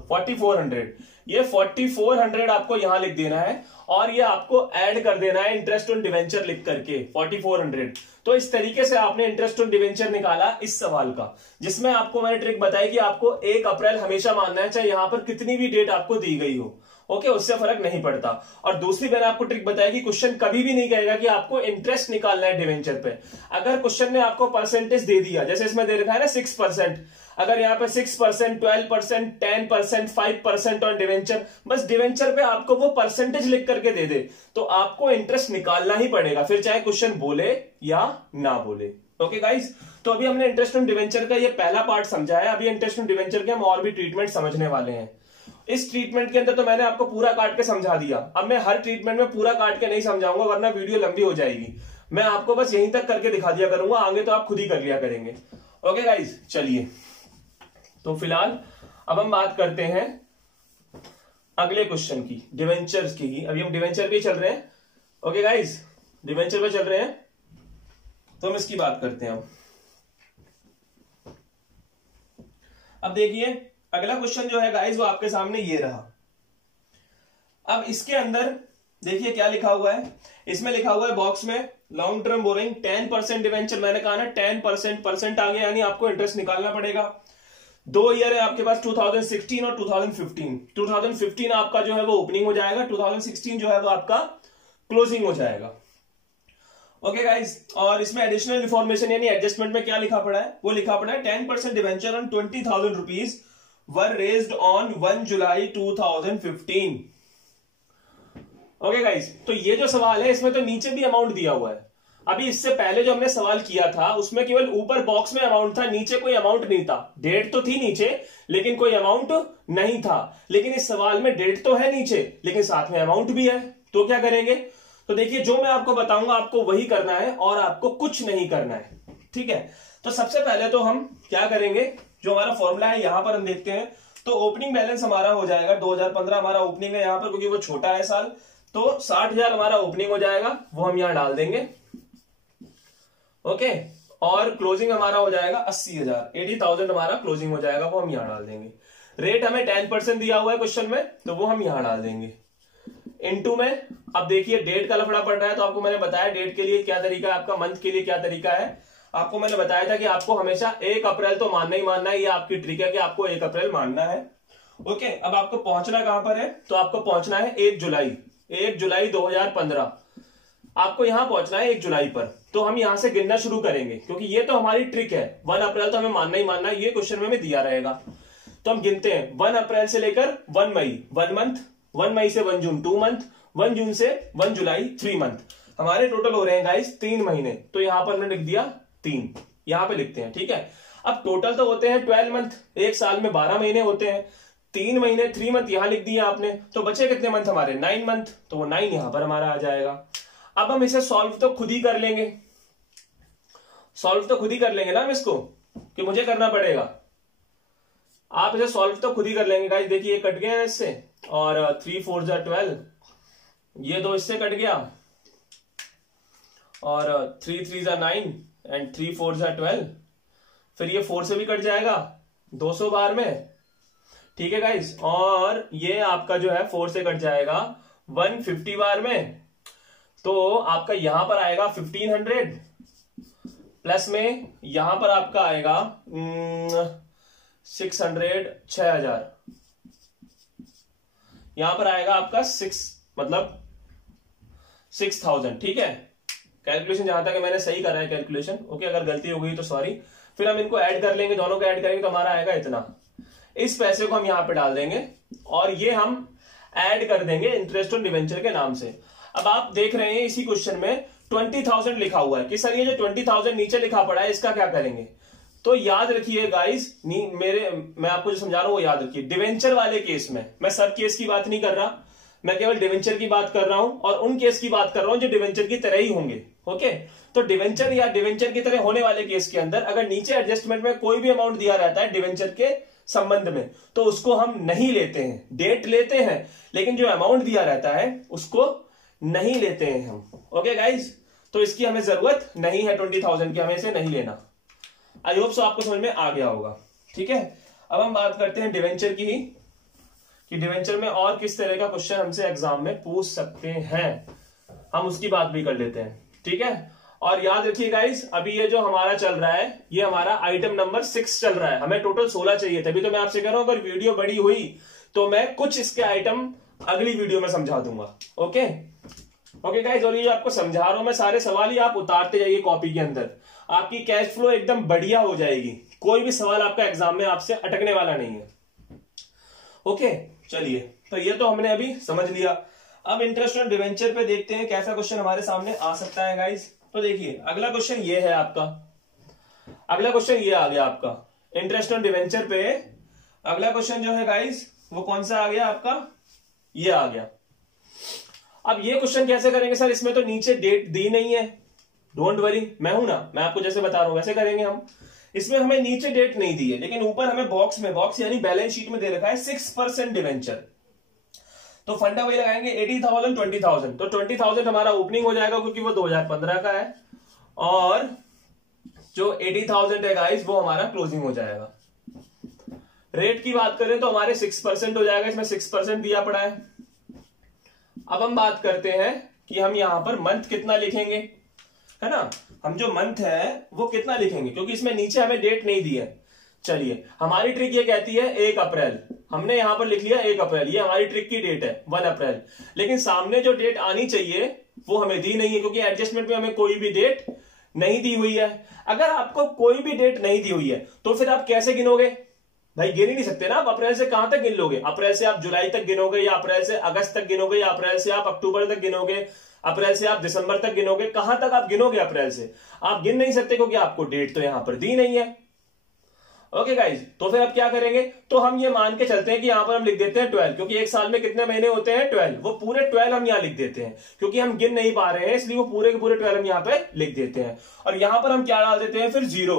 4400। ये 4400 आपको यहां लिख देना है और ये आपको ऐड कर देना है इंटरेस्ट ऑन डिवेंचर लिख करके 4400। तो इस तरीके से आपने इंटरेस्ट ऑन डिवेंचर निकाला इस सवाल का, जिसमें आपको मैंने ट्रिक बताई कि आपको 1 अप्रैल हमेशा मानना है, चाहे यहां पर कितनी भी डेट आपको दी गई हो। ओके, उससे फर्क नहीं पड़ता। और दूसरी मैंने आपको ट्रिक बताई कि क्वेश्चन कभी भी नहीं कहेगा कि आपको इंटरेस्ट निकालना है डिवेंचर पे। अगर क्वेश्चन ने आपको परसेंटेज दे दिया, जैसे इसमें दे रखा है ना 6%, अगर यहाँ पे 6%, 12%, 10%, 5% और डिवेंचर, बस डिवेंचर पे आपको वो परसेंटेज लिख करके दे दे तो आपको इंटरेस्ट निकालना ही पड़ेगा, फिर चाहे क्वेश्चन बोले या ना बोले। ओके गाइस, तो अभी हमने इंटरेस्ट ऑन डिवेंचर का ये पहला पार्ट समझा है। अभी इंटरेस्ट ऑन डिवेंचर के हम और भी ट्रीटमेंट समझने वाले हैं। इस ट्रीटमेंट के अंदर तो मैंने आपको पूरा काट के समझा दिया, अब मैं हर ट्रीटमेंट में पूरा काट के नहीं समझाऊंगा वरना वीडियो लंबी हो जाएगी। मैं आपको बस यहीं तक करके दिखा दिया करूंगा, आगे तो आप खुद ही कर लिया करेंगे। ओके गाइस, चलिए तो फिलहाल अब हम बात करते हैं अगले क्वेश्चन की, डिवेंचर्स की ही। अभी हम डिवेंचर पे चल रहे हैं। ओके गाइस, डिवेंचर पे चल रहे हैं तो हम इसकी बात करते हैं। अब देखिए अगला क्वेश्चन जो है गाइस वो आपके सामने ये रहा। अब इसके अंदर देखिए क्या लिखा हुआ है, इसमें लिखा हुआ है बॉक्स में लॉन्ग टर्म बोरिंग 10% डिवेंचर। मैंने कहा ना 10% आ गया, यानी आपको इंटरेस्ट निकालना पड़ेगा। 2 ईयर है आपके पास, 2016 और 2015। 2015 आपका जो है वो ओपनिंग हो जाएगा, 2016 जो है वो आपका क्लोजिंग हो जाएगा। ओके गाइस, और इसमें एडिशनल इंफॉर्मेशन यानी एडजस्टमेंट में क्या लिखा पड़ा है, वो लिखा पड़ा है 10% debenture on 20,000 rupees were raised on 1 July 2015। Okay guys, तो ये जो सवाल है इसमें तो नीचे भी अमाउंट दिया हुआ है। अभी इससे पहले जो हमने सवाल किया था उसमें केवल ऊपर बॉक्स में अमाउंट था, नीचे कोई अमाउंट नहीं था। डेट तो थी नीचे लेकिन कोई अमाउंट नहीं था। लेकिन इस सवाल में डेट तो है नीचे लेकिन साथ में अमाउंट भी है, तो क्या करेंगे, तो देखिए जो मैं आपको बताऊंगा आपको वही करना है और आपको कुछ नहीं करना है, ठीक है। तो सबसे पहले तो हम क्या करेंगे, जो हमारा फॉर्मूला है यहां पर हम देखते हैं। तो ओपनिंग बैलेंस हमारा हो जाएगा 2015 हमारा ओपनिंग है यहां पर, क्योंकि वो छोटा है साल, तो 60,000 हमारा ओपनिंग हो जाएगा, वो हम यहां डाल देंगे। ओके, और क्लोजिंग हमारा हो जाएगा 80,000, 80,000 हमारा क्लोजिंग हो जाएगा, वो हम यहां डाल देंगे। रेट हमें 10% दिया हुआ है क्वेश्चन में, तो वो हम यहां डाल देंगे। इनटू में अब देखिए डेट का लफड़ा पड़ रहा है, तो आपको मैंने बताया डेट के लिए क्या तरीका है, आपका मंथ के लिए क्या तरीका है। आपको मैंने बताया था कि आपको हमेशा 1 अप्रैल तो मानना ही मानना है, ये आपकी ट्रिक है कि आपको 1 अप्रैल मानना है। ओके, अब आपको पहुंचना कहां पर है, तो आपको पहुंचना है 1 जुलाई 2015। आपको यहां पहुंचना है 1 जुलाई पर। तो हम यहां से गिनना शुरू करेंगे, क्योंकि ये तो हमारी ट्रिक है। 1 अप्रैल तो हमें मानना ही मानना है, ये क्वेश्चन में हमें दिया रहेगा। तो हम गिनते हैं 1 अप्रैल से लेकर 1 मई 1 मंथ, 1 मई से 1 जून 2 मंथ, 1 जून से 1 जुलाई 3 मंथ। हमारे टोटल हो रहे हैं गाइस 3 महीने। तो यहां पर मैंने लिख दिया 3, यहां पे लिखते हैं, ठीक है। अब टोटल तो होते हैं 12 मंथ, एक साल में 12 महीने होते हैं। 3 महीने 3 मंथ यहां लिख दिया आपने, तो बचे कितने मंथ हमारे 9 मंथ, तो वो 9 यहां पर हमारा आ जाएगा। अब हम इसे सॉल्व तो खुद ही कर लेंगे, सॉल्व तो खुद ही कर लेंगे ना हम इसको, कि मुझे करना पड़ेगा। आप इसे सॉल्व तो खुद ही कर लेंगे गाइस। देखिए ये कट गया है इससे, और 3 4 जा 12, ये 2 इससे कट गया, और 3 3 जा 9 एंड 3 4 जा 12, फिर ये 4 से भी कट जाएगा 200 बार में, ठीक है गाइस। और ये आपका जो है 4 से कट जाएगा 150 बार में, तो आपका यहां पर आएगा 1500, प्लस में यहां पर आपका आएगा 600 6000, यहां पर आएगा आपका 6000, ठीक है। कैलकुलेशन जहां तक मैंने सही करा है कैलकुलेशन, ओके। अगर गलती हो गई तो सॉरी। फिर हम इनको ऐड कर लेंगे, दोनों को ऐड करेंगे तो हमारा आएगा इतना। इस पैसे को हम यहां पे डाल देंगे और ये हम ऐड कर देंगे इंटरेस्ट ऑन डिवेंचर के नाम से। अब आप देख रहे हैं इसी क्वेश्चन में 20,000 लिखा हुआ है कि सर ये जो 20,000 नीचे लिखा पड़ा है इसका क्या करेंगे। तो याद रखिए गाइस, मैं आपको जो समझा रहा हूं वो याद रखिए। डिवेंचर वाले केस में, मैं सब केस की बात नहीं कर रहा, मैं केवल डिवेंचर की बात कर रहा हूं, और उन केस की बात कर रहा हूं जो डिवेंचर की तरह ही होंगे, ओके। तो डिवेंचर या डिवेंचर की तरह होने वाले केस के अंदर अगर नीचे एडजस्टमेंट में कोई भी अमाउंट दिया रहता है डिवेंचर के संबंध में, तो उसको हम नहीं लेते हैं, डेट लेते हैं, लेकिन जो अमाउंट दिया रहता है उसको नहीं लेते हैं हम, ओके गाइज। तो इसकी हमें जरूरत नहीं है 20,000 की, हमें इसे नहीं लेना। आई होप सो आपको समझ में आ गया होगा, ठीक है। अब हम बात करते हैं डिवेंचर की ही, कि डिवेंचर में और किस तरह का क्वेश्चन हमसे एग्जाम में पूछ सकते हैं, हम उसकी बात भी कर लेते हैं, ठीक है। और याद रखिए गाइस, अभी ये जो हमारा चल रहा है ये हमारा आइटम नंबर 6 चल रहा है, हमें टोटल 16 चाहिए थे। अभी तो मैं आपसे कह रहा हूं अगर वीडियो बड़ी हुई तो मैं कुछ इसके आइटम अगली वीडियो में समझा दूंगा, ओके ओके गाइस। और ये जो आपको समझा रहा हूं मैं, सारे सवाल ही आप उतारते जाइए कॉपी के अंदर, आपकी कैश फ्लो एकदम बढ़िया हो जाएगी, कोई भी सवाल आपका एग्जाम में आपसे अटकने वाला नहीं है, ओके। चलिए, तो ये तो हमने अभी समझ लिया। अब इंटरेस्ट ऑन डिवेंचर पे देखते हैं कैसा क्वेश्चन हमारे सामने आ सकता है गाइस। तो देखिए अगला क्वेश्चन ये है आपका, अगला क्वेश्चन ये आ गया आपका इंटरेस्ट ऑन डिवेंचर पे। अगला क्वेश्चन जो है गाइस वो कौन सा आ गया आपका, ये आ गया। अब ये क्वेश्चन कैसे करेंगे सर, इसमें तो नीचे डेट दी नहीं है, डोंट वरी, मैं हूं ना, मैं आपको जैसे बता रहा हूं वैसे करेंगे हम। इसमें हमें नीचे डेट नहीं दी है, लेकिन ऊपर हमें बॉक्स में, बॉक्स यानी बैलेंस शीट में दे रखा है 6% डिवेंचर। तो फंडा वही लगाएंगे 80,000 20,000, तो 20,000 हमारा ओपनिंग हो जाएगा क्योंकि वो 2015 का है, और जो 80,000 है गाइस वो हमारा क्लोजिंग हो जाएगा। रेट की बात करें तो हमारे 6% हो जाएगा, इसमें 6% दिया पड़ा है। अब हम बात करते हैं कि हम यहां पर मंथ कितना लिखेंगे, है ना। हम जो मंथ है वो कितना लिखेंगे, क्योंकि इसमें नीचे हमें डेट नहीं दी है। चलिए, हमारी ट्रिक ये कहती है 1 अप्रैल, हमने यहां पर लिख लिया 1 अप्रैल, ये हमारी ट्रिक की डेट है 1 अप्रैल। लेकिन सामने जो डेट आनी चाहिए वो हमें दी नहीं है, क्योंकि एडजस्टमेंट में हमें कोई भी डेट नहीं दी हुई है। अगर आपको कोई भी डेट नहीं दी हुई है तो फिर आप कैसे गिनोगे भाई, गिन ही नहीं सकते ना आप। अप्रैल से कहां तक गिन लोगे, अप्रैल से आप जुलाई तक गिनोगे, या अप्रैल से अगस्त तक गिनोगे, या अप्रैल से आप अक्टूबर तक गिनोगे, अप्रैल से आप दिसंबर तक गिनोगे, कहां तक आप गिनोगे। अप्रैल से आप गिन नहीं सकते क्योंकि आपको डेट तो यहां पर दी नहीं है, ओके गाइज। तो फिर अब क्या करेंगे, तो हम ये मान के चलते हैं कि यहां पर हम लिख देते हैं 12, क्योंकि एक साल में कितने महीने होते हैं 12, वो पूरे 12 हम यहां लिख देते हैं, क्योंकि हम गिन नहीं पा रहे हैं इसलिए वो पूरे के पूरे 12 हम यहां पे लिख देते हैं। और यहां पर हम क्या डाल देते हैं फिर 0,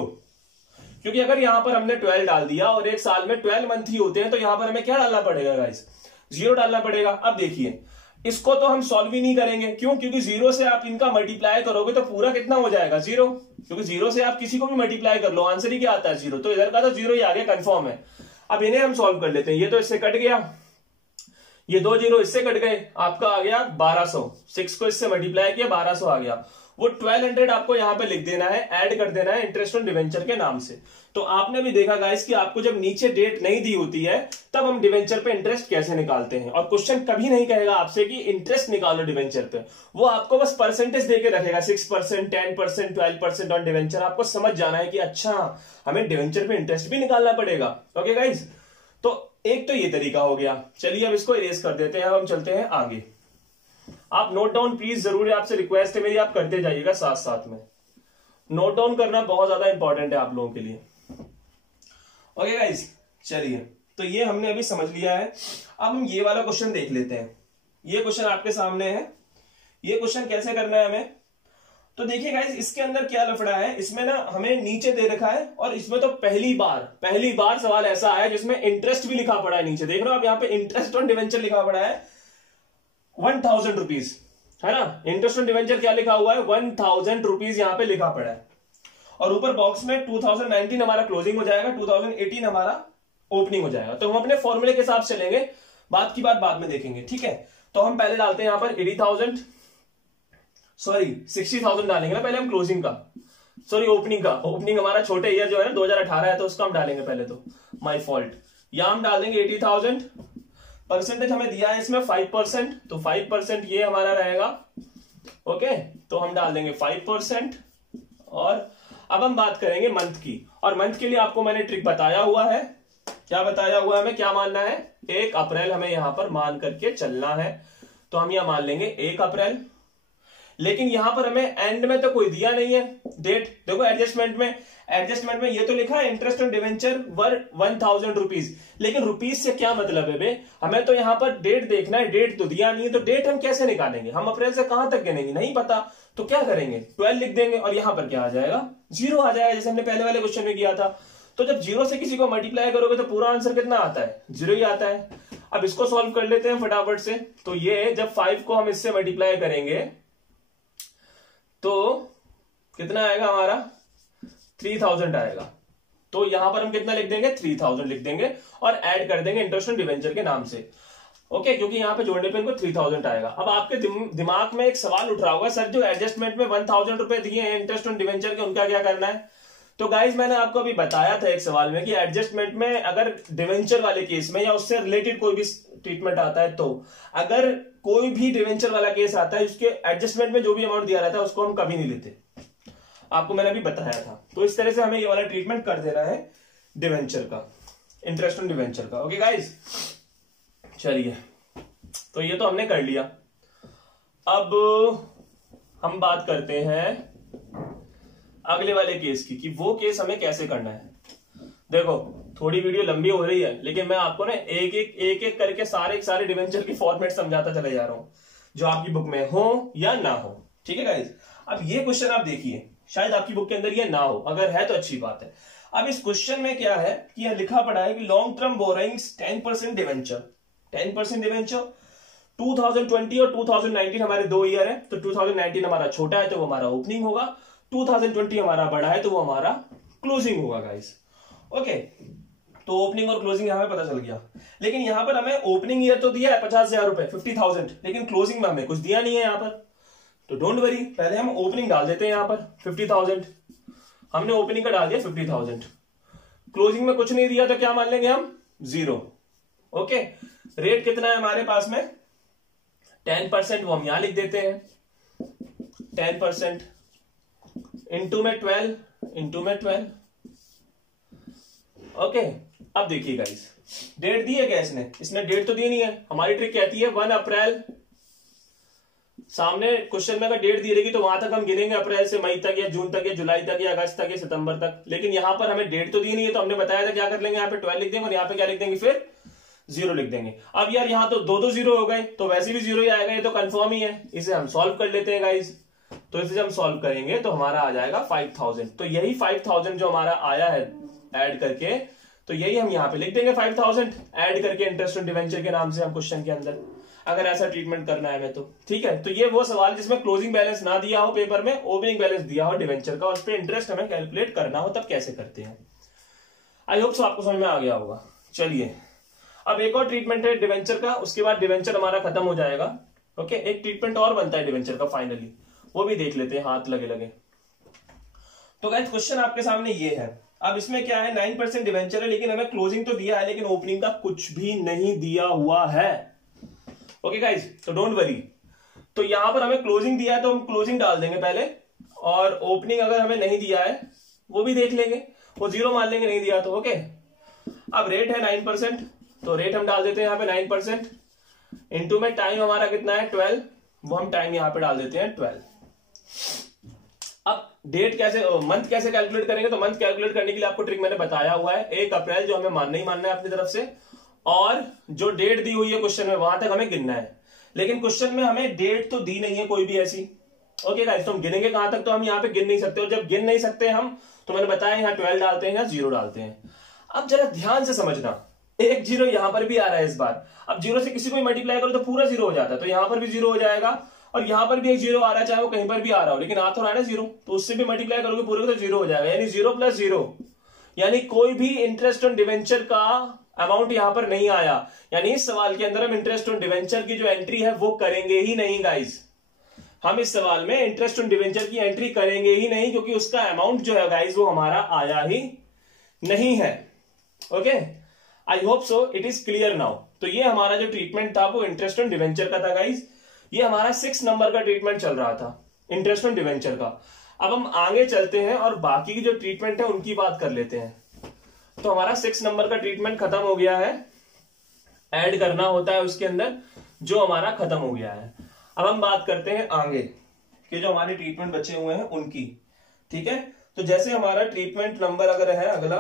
क्योंकि अगर यहां पर हमने 12 डाल दिया और एक साल में 12 मंथ ही होते हैं, तो यहां पर हमें क्या डालना पड़ेगा गाइस, 0 डालना पड़ेगा। अब देखिए इसको तो हम सॉल्व ही नहीं करेंगे, क्यों, क्योंकि 0 से आप इनका मल्टीप्लाई करोगे तो पूरा कितना हो जाएगा 0, क्योंकि 0 से आप किसी को भी मल्टीप्लाई कर लो आंसर ही क्या आता है 0, तो इधर का तो 0 ही आ गया, कंफर्म है। अब इन्हें हम सॉल्व कर लेते हैं। ये तो इससे कट गया, ये 2 जीरो इससे कट गए, आपका आ गया 1200, 6 को इससे मल्टीप्लाई किया 1200 आ गया। वो 1200 आपको यहाँ पे लिख देना है, ऐड कर देना है इंटरेस्ट ऑन डिवेंचर के नाम से। तो आपने भी देखा गाइस कि आपको जब नीचे डेट नहीं दी होती है तब हम डिवेंचर पे इंटरेस्ट कैसे निकालते हैं। और क्वेश्चन कभी नहीं कहेगा आपसे कि इंटरेस्ट निकालो डिवेंचर पे, वो आपको बस परसेंटेज देके रखेगा, 6%, 10%, 12% ऑन डिवेंचर। आपको समझ जाना है कि अच्छा हमें डिवेंचर पे इंटरेस्ट भी निकालना पड़ेगा। ओके गाइस, तो एक तो ये तरीका हो गया। चलिए अब इसको इरेज कर देते हैं, अब हम चलते हैं आगे। आप नोट डाउन प्लीज जरूर, आपसे रिक्वेस्ट है मेरी, आप करते जाइएगा साथ साथ में। नोट डाउन करना बहुत ज्यादा इंपॉर्टेंट है आप लोगों के लिए। ओके गाइस, चलिए तो ये हमने अभी समझ लिया है। अब हम ये वाला क्वेश्चन देख लेते हैं। ये क्वेश्चन आपके सामने है। ये क्वेश्चन कैसे करना है हमें, तो देखिए गाइस इसके अंदर क्या लफड़ा है। इसमें ना हमें नीचे दे रखा है और इसमें तो पहली बार सवाल ऐसा आया जिसमें इंटरेस्ट भी लिखा पड़ा है नीचे। देख रहे हो आप यहाँ पे इंटरेस्ट ऑन डिवेंचर लिखा पड़ा है 1000 रुपीज, है ना। इंटरेस्ट ऑन डिवेंचर क्या लिखा हुआ है, 1000 रुपीज यहाँ पे लिखा पड़ा है। और ऊपर बॉक्स में 2019 हमारा क्लोजिंग हो जाएगा, 2018 हमारा ओपनिंग हो जाएगा। तो हम अपने फॉर्मूले के साथ चलेंगे, बात की बात बाद में देखेंगे, ठीक है। तो हम पहले डालते हैं यहाँ पर 60,000 डालेंगे ना पहले हम क्लोजिंग का, ओपनिंग का। ओपनिंग हमारा छोटे ईयर जो है ना 2018 है, तो उसका हम डालेंगे पहले, तो माय फॉल्ट। यहां हम डाल देंगे 80,000। परसेंटेज हमें दिया है इसमें 5%, तो 5% ये हमारा रहेगा। ओके, तो हम डाल देंगे 5%। और अब हम बात करेंगे मंथ की, और मंथ के लिए आपको मैंने ट्रिक बताया हुआ है। क्या बताया हुआ है, हमें क्या मानना है, 1 अप्रैल हमें यहां पर मान करके चलना है। तो हम यहां मान लेंगे 1 अप्रैल। लेकिन यहां पर हमें एंड में तो कोई दिया नहीं है डेट। देखो एडजस्टमेंट में ये तो लिखा है interest on debenture were 1000 rupees, लेकिन रुपीज से क्या मतलब है बे, हमें तो यहां पर डेट देखना है। डेट तो दिया नहीं है, तो डेट हम कैसे निकालेंगे, हम अप्रैल से कहां तक गिनेंगे, नहीं पता। तो क्या करेंगे, 12 लिख देंगे और यहां पर क्या आ जाएगा, 0 आ जाएगा, जैसे हमने पहले वाले क्वेश्चन में किया था। तो जब 0 से किसी को मल्टीप्लाई करोगे तो पूरा आंसर कितना आता है, 0 ही आता है। अब इसको सॉल्व कर लेते हैं फटाफट से। तो ये जब 5 को हम इससे मल्टीप्लाई करेंगे तो कितना आएगा हमारा, 3000 आएगा। तो यहां पर हम कितना लिख देंगे, 3000 लिख देंगे और ऐड कर देंगे इंटरेस्ट ऑन डिवेंचर के नाम से। ओके, क्योंकि यहां पे जोड़ने पे इनको 3000 आएगा। अब आपके दिमाग में एक सवाल उठ रहा होगा, सर जो एडजस्टमेंट में 1000 रुपए दिए हैं इंटरेस्ट ऑन डिवेंचर के, उनका क्या करना है। तो गाइज मैंने आपको अभी बताया था एक सवाल में कि एडजस्टमेंट में अगर डिवेंचर वाले केस में या उससे रिलेटेड कोई भी ट्रीटमेंट आता है, तो अगर कोई भी डिवेंचर वाला केस आता है उसके एडजस्टमेंट में जो भी अमाउंट दिया रहता है उसको हम कभी नहीं लेते, आपको मैंने अभी बताया था। तो इस तरह से हमें ये वाला ट्रीटमेंट कर देना है डिवेंचर का, इंटरेस्ट ऑन डिवेंचर का। ओके गाइज, चलिए तो ये तो हमने कर लिया। अब हम बात करते हैं अगले वाले केस की, कि वो केस हमें कैसे करना है। देखो थोड़ी वीडियो लंबी हो रही है, लेकिन मैं आपको ना एक एक करके सारे डिवेंचर की फॉर्मेट समझाता चले जा रहा हूं, जो आपकी बुक में हो या ना हो, ठीक है गाइज। अब ये क्वेश्चन आप देखिए, शायद आपकी बुक के अंदर ये ना हो, अगर है तो अच्छी बात है। अब इस क्वेश्चन में क्या है कि यह लिखा पड़ा है कि लॉन्ग टर्म बोरोइंग्स 10% डिवेंचर 2020 और 2019 हमारे 2 ईयर है। तो 2019 हमारा छोटा है तो वो हमारा ओपनिंग होगा, 2020 हमारा बड़ा है तो वो हमारा क्लोजिंग होगा गाइस। ओके, तो ओपनिंग और क्लोजिंग हमें पता चल गया। लेकिन यहां पर हमें ओपनिंग ईयर तो दिया है 50,000 रुपए, 50,000, लेकिन क्लोजिंग में हमें कुछ दिया नहीं है यहां पर। तो डोंट वरी, पहले हम ओपनिंग डाल देते हैं यहां पर 50,000। हमने ओपनिंग का डाल दिया 50,000, क्लोजिंग में कुछ नहीं दिया तो क्या मान लेंगे हम, 0। ओके, रेट कितना है हमारे पास में, 10%, वो हम यहां लिख देते हैं 10%, इंटू में 12। ओके, अब देखिए गाइस, डेट दी है क्या इसने डेट तो दी नहीं है। हमारी ट्रिक कहती है 1 अप्रैल। सामने क्वेश्चन में अगर डेट दी रहेगी तो वहां तक हम गिनेंगे, अप्रैल से मई तक या जून तक या जुलाई तक या अगस्त तक या सितंबर तक। लेकिन यहां पर हमें डेट तो दी नहीं है, तो हमने बताया था क्या कर लेंगे, यहाँ पे 12 लिख देंगे और यहाँ पे क्या लिख देंगे, फिर 0 लिख देंगे। अब यार यहाँ तो 2 0 हो गए, तो वैसे भी 0 ही आएगा, ये तो कंफर्म ही है। इसे हम सॉल्व कर लेते हैं गाइज। तो इसे हम सॉल्व करेंगे तो हमारा आ जाएगा 5000। तो यही 5000 जो हमारा आया है ऐड करके, तो यही हम यहाँ पे लिख देंगे 5000 ऐड करके इंटरेस्ट ऑन डिवेंचर के नाम से हम क्वेश्चन के अंदर, अगर ऐसा ट्रीटमेंट करना है हमें तो। ठीक है, तो ये वो सवाल जिसमें क्लोजिंग बैलेंस ना दिया हो पेपर में, ओपनिंग बैलेंस दिया हो डिवेंचर का, और उस पर इंटरेस्ट हमें कैलकुलेट करना हो, तब कैसे करते हैं। आई होप सो आपको समझ में आ गया होगा। चलिए अब एक और ट्रीटमेंट है डिवेंचर का, उसके बाद डिवेंचर हमारा खत्म हो जाएगा। ओके, एक ट्रीटमेंट और बनता है डिवेंचर का फाइनली, वो भी देख लेते हैं हाथ लगे लगे। तो गाइस क्वेश्चन आपके सामने ये है, अब इसमें क्या है 9% डिवेंचर है, लेकिन हमें क्लोजिंग तो दिया है लेकिन ओपनिंग का कुछ भी नहीं दिया हुआ है। ओके गाइस, तो डोंट वरी। तो यहां पर हमें क्लोजिंग दिया है तो हम क्लोजिंग डाल देंगे पहले, और ओपनिंग अगर हमें नहीं दिया है वो भी देख लेंगे, वो 0 मान लेंगे नहीं दिया तो। ओके, अब रेट है 9%, तो रेट हम डाल देते हैं यहाँ पे 9%, इनटू में टाइम हमारा कितना है 12, वो हम टाइम यहाँ पे डाल देते हैं 12। अब डेट कैसे, मंथ कैसे कैलकुलेट करेंगे, तो मंथ कैलकुलेट करने के लिए आपको ट्रिक मैंने बताया हुआ है। 1 अप्रैल जो हमें मानना ही मानना है अपनी तरफ से, और जो डेट दी हुई है क्वेश्चन में वहां तक हमें गिनना है, लेकिन क्वेश्चन में हमें डेट तो दी नहीं है कोई भी ऐसी। ओके गाइस, तो हम गिनेंगे कहां तक, तो हम यहाँ पे गिन नहीं सकते, और जब गिन नहीं सकते हम, तो मैंने बताया यहाँ 12 डालते हैं या 0 डालते हैं। अब जरा ध्यान से समझना, एक 0 यहां पर भी आ रहा है इस बार। अब 0 से किसी को मल्टीप्लाई करो तो पूरा 0 हो जाता है, तो यहां पर भी 0 हो जाएगा, और यहां पर भी एक 0 आ रहा है, चाहे वो कहीं पर भी आ रहा हो, लेकिन आ तो रहा है ना 0, तो उससे भी मल्टीप्लाई करोगे पूरे तो 0 हो जाएगा, यानी 0 + 0, यानी कोई भी इंटरेस्ट ऑन डिवेंचर का अमाउंट यहां पर नहीं आया। यानी इस सवाल के अंदर हम इंटरेस्ट ऑन डिवेंचर की जो एंट्री है वो करेंगे ही नहीं गाइस। हम इस सवाल में इंटरेस्ट ऑन डिवेंचर की एंट्री करेंगे ही नहीं, क्योंकि उसका अमाउंट जो है गाइस वो हमारा आया ही नहीं है। Okay, I hope so it is clear now. तो ये हमारा जो ट्रीटमेंट था वो इंटरेस्ट ऑन डिवेंचर का था गाइस। ये हमारा 6 नंबर का ट्रीटमेंट चल रहा था इंटरेस्ट ऑन डिवेंचर का। अब हम आगे चलते हैं और बाकी की जो ट्रीटमेंट है उनकी बात कर लेते हैं। तो हमारा 6 नंबर का ट्रीटमेंट खत्म हो गया है, ऐड करना होता है उसके अंदर, जो हमारा खत्म हो गया है। अब हम बात करते हैं आगे के जो हमारे ट्रीटमेंट बचे हुए हैं उनकी। ठीक है, तो जैसे हमारा ट्रीटमेंट नंबर अगर है अगला,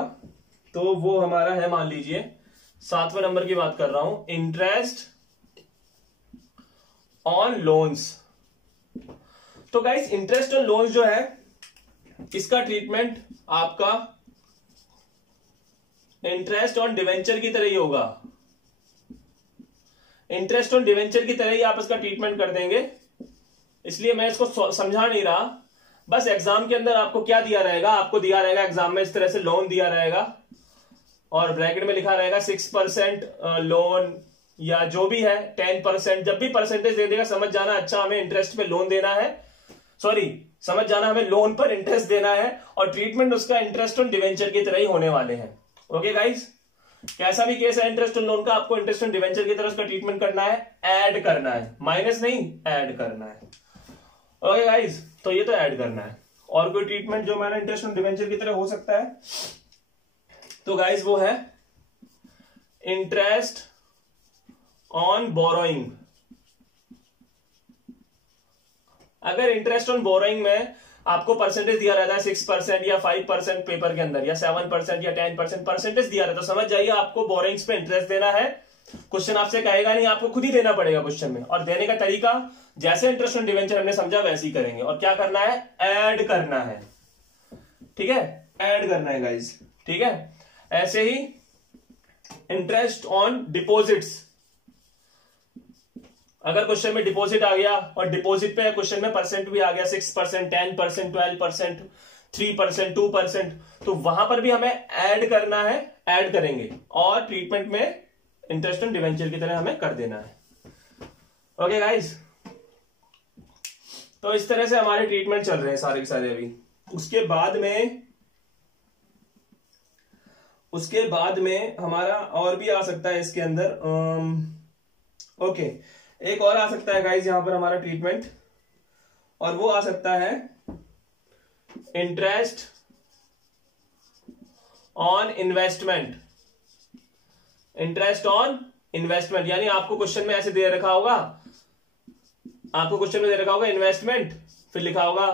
तो वो हमारा है, मान लीजिए 7वें नंबर की बात कर रहा हूं, इंटरेस्ट ऑन लोन्स। तो गाइस इंटरेस्ट ऑन लोन्स जो है इसका ट्रीटमेंट आपका इंटरेस्ट ऑन डिवेंचर की तरह ही होगा। इंटरेस्ट ऑन डिवेंचर की तरह ही आप इसका ट्रीटमेंट कर देंगे, इसलिए मैं इसको समझा नहीं रहा। बस एग्जाम के अंदर आपको क्या दिया रहेगा, आपको दिया रहेगा एग्जाम में इस तरह से लोन दिया रहेगा, और ब्रैकेट में लिखा रहेगा 6% लोन या जो भी है 10%। जब भी परसेंटेज दे देगा समझ जाना अच्छा हमें इंटरेस्ट पे लोन देना है, सॉरी समझ जाना हमें लोन पर इंटरेस्ट देना है, और ट्रीटमेंट उसका इंटरेस्ट ऑन डिवेंचर की तरह ही होने वाले हैं। ओके गाइस, कैसा भी केस है इंटरेस्ट ऑन लोन का, आपको इंटरेस्ट ऑन डिवेंचर की तरह उसका ट्रीटमेंट करना है, ऐड करना है, माइनस नहीं ऐड करना है। ओके गाइस, तो ये तो ऐड करना है। और कोई ट्रीटमेंट जो हमारा इंटरेस्ट ऑन डिवेंचर की तरह हो सकता है, तो गाइस वो है इंटरेस्ट ऑन बोरोइंग। अगर इंटरेस्ट ऑन बोरोइंग में आपको परसेंटेज दिया रहता है 6% या 5% पेपर के अंदर, या 7% या 10% परसेंटेज दिया रहता है, तो समझ जाइए आपको बोरोइंग्स पे इंटरेस्ट देना है। क्वेश्चन आपसे कहेगा नहीं, आपको खुद ही देना पड़ेगा क्वेश्चन में, और देने का तरीका जैसे इंटरेस्ट ऑन डिवेंचर हमने समझा वैसे ही करेंगे। और क्या करना है, ऐड करना है। ठीक है, ऐड करना है गाइस। ठीक है, ऐसे ही इंटरेस्ट ऑन डिपॉजिट्स, अगर क्वेश्चन में डिपॉजिट आ गया और डिपॉजिट पे क्वेश्चन में परसेंट भी आ गया 6%, 10%, 12%, 3%, 2%, तो वहां पर भी हमें ऐड करना है, ऐड करेंगे, और ट्रीटमेंट में इंटरेस्ट ऑन डिवेंचर की तरह हमें कर देना है। ओके गाइस, तो इस तरह से हमारे ट्रीटमेंट चल रहे हैं सारे के सारे। अभी उसके बाद में हमारा और भी आ सकता है इसके अंदर। ओके, एक और आ सकता है गाइस यहां पर हमारा ट्रीटमेंट, और वो आ सकता है interest on investment. Interest on investment यानी आपको क्वेश्चन में ऐसे दे रखा होगा, आपको क्वेश्चन में दे रखा होगा इन्वेस्टमेंट, फिर लिखा होगा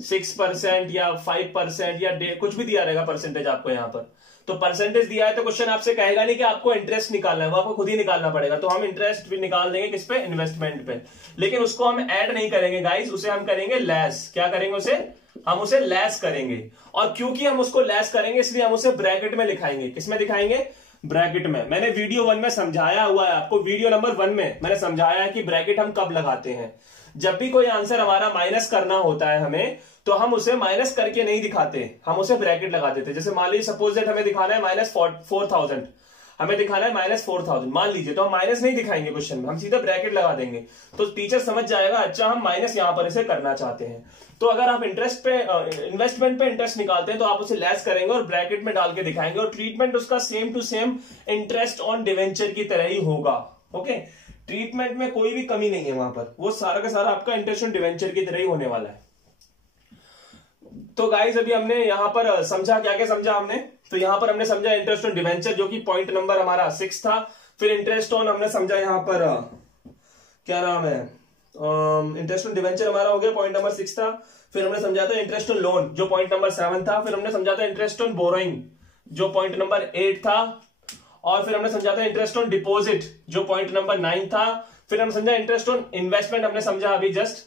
6% या 5% या कुछ भी दिया रहेगा परसेंटेज आपको यहां पर। तो परसेंटेज दिया है तो क्वेश्चन आपसे कहेगा नहीं कि आपको इंटरेस्ट निकालना है, वो आपको खुद ही निकालना पड़ेगा। तो हम इंटरेस्ट भी निकाल देंगे किस पे, इन्वेस्टमेंट पे, लेकिन उसको हम ऐड नहीं करेंगे गाइस, उसे हम करेंगे लेस। क्या करेंगे उसे, हम उसे लेस करेंगे। और क्योंकि हम उसको लेस करेंगे इसलिए हम उसे ब्रैकेट में लिखाएंगे। किसमें दिखाएंगे, ब्रैकेट में। मैंने वीडियो 1 में समझाया हुआ है आपको, वीडियो नंबर 1 में मैंने समझाया है कि ब्रैकेट हम कब लगाते हैं। जब भी कोई आंसर हमारा माइनस करना होता है हमें, तो हम उसे माइनस करके नहीं दिखाते, हम उसे ब्रैकेट लगा देते। जैसे मान लीजिए सपोज दैट हमें दिखाना है -4000, हमें दिखाना है -4000, मान लीजिए, तो हम माइनस नहीं दिखाएंगे क्वेश्चन में, हम सीधा ब्रैकेट लगा देंगे, तो टीचर समझ जाएगा अच्छा हम माइनस यहां पर इसे करना चाहते हैं। तो अगर आप इंटरेस्ट पे इन्वेस्टमेंट पे इंटरेस्ट निकालते हैं तो आप उसे लेस करेंगे और ब्रैकेट में डाल के दिखाएंगे, और ट्रीटमेंट उसका same to same interest on debenture की तरह ही होगा। ओके, ट्रीटमेंट में कोई भी कमी नहीं है वहां पर, वो सारा का सारा आपका इंटरेस्ट ऑन डिवेंचर की तरह ही होने वाला है। तो गाइस अभी हमने यहां पर समझा, क्या क्या समझा हमने, तो यहां पर हमने समझा इंटरेस्ट ऑन डिवेंचर जो कि पॉइंट नंबर हमारा 6 था। फिर इंटरेस्ट ऑन हमने समझा यहां पर क्या नाम है, इंटरेस्ट ऑन डिवेंचर हमारा हो गया, पॉइंट नंबर 6 था। फिर हमने समझा था इंटरेस्ट ऑन लोन जो पॉइंट नंबर 7 था। फिर हमने समझा था इंटरेस्ट ऑन बोरोइंग जो पॉइंट नंबर 8 था। और फिर हमने समझा था इंटरेस्ट ऑन डिपॉजिट जो पॉइंट नंबर 9 था। फिर हम समझा इंटरेस्ट ऑन इन्वेस्टमेंट, हमने समझा अभी जस्ट,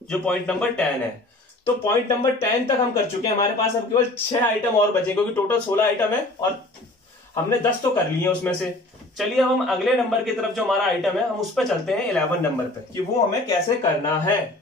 जो पॉइंट नंबर 10 है। तो पॉइंट नंबर 10 तक हम कर चुके हैं, हमारे पास अब केवल 6 आइटम और बचे, क्योंकि टोटल 16 आइटम है और हमने 10 तो कर लिए उसमें से। चलिए अब हम अगले नंबर की तरफ जो हमारा आइटम है हम उस पर चलते हैं 11 नंबर पे, कि वो हमें कैसे करना है।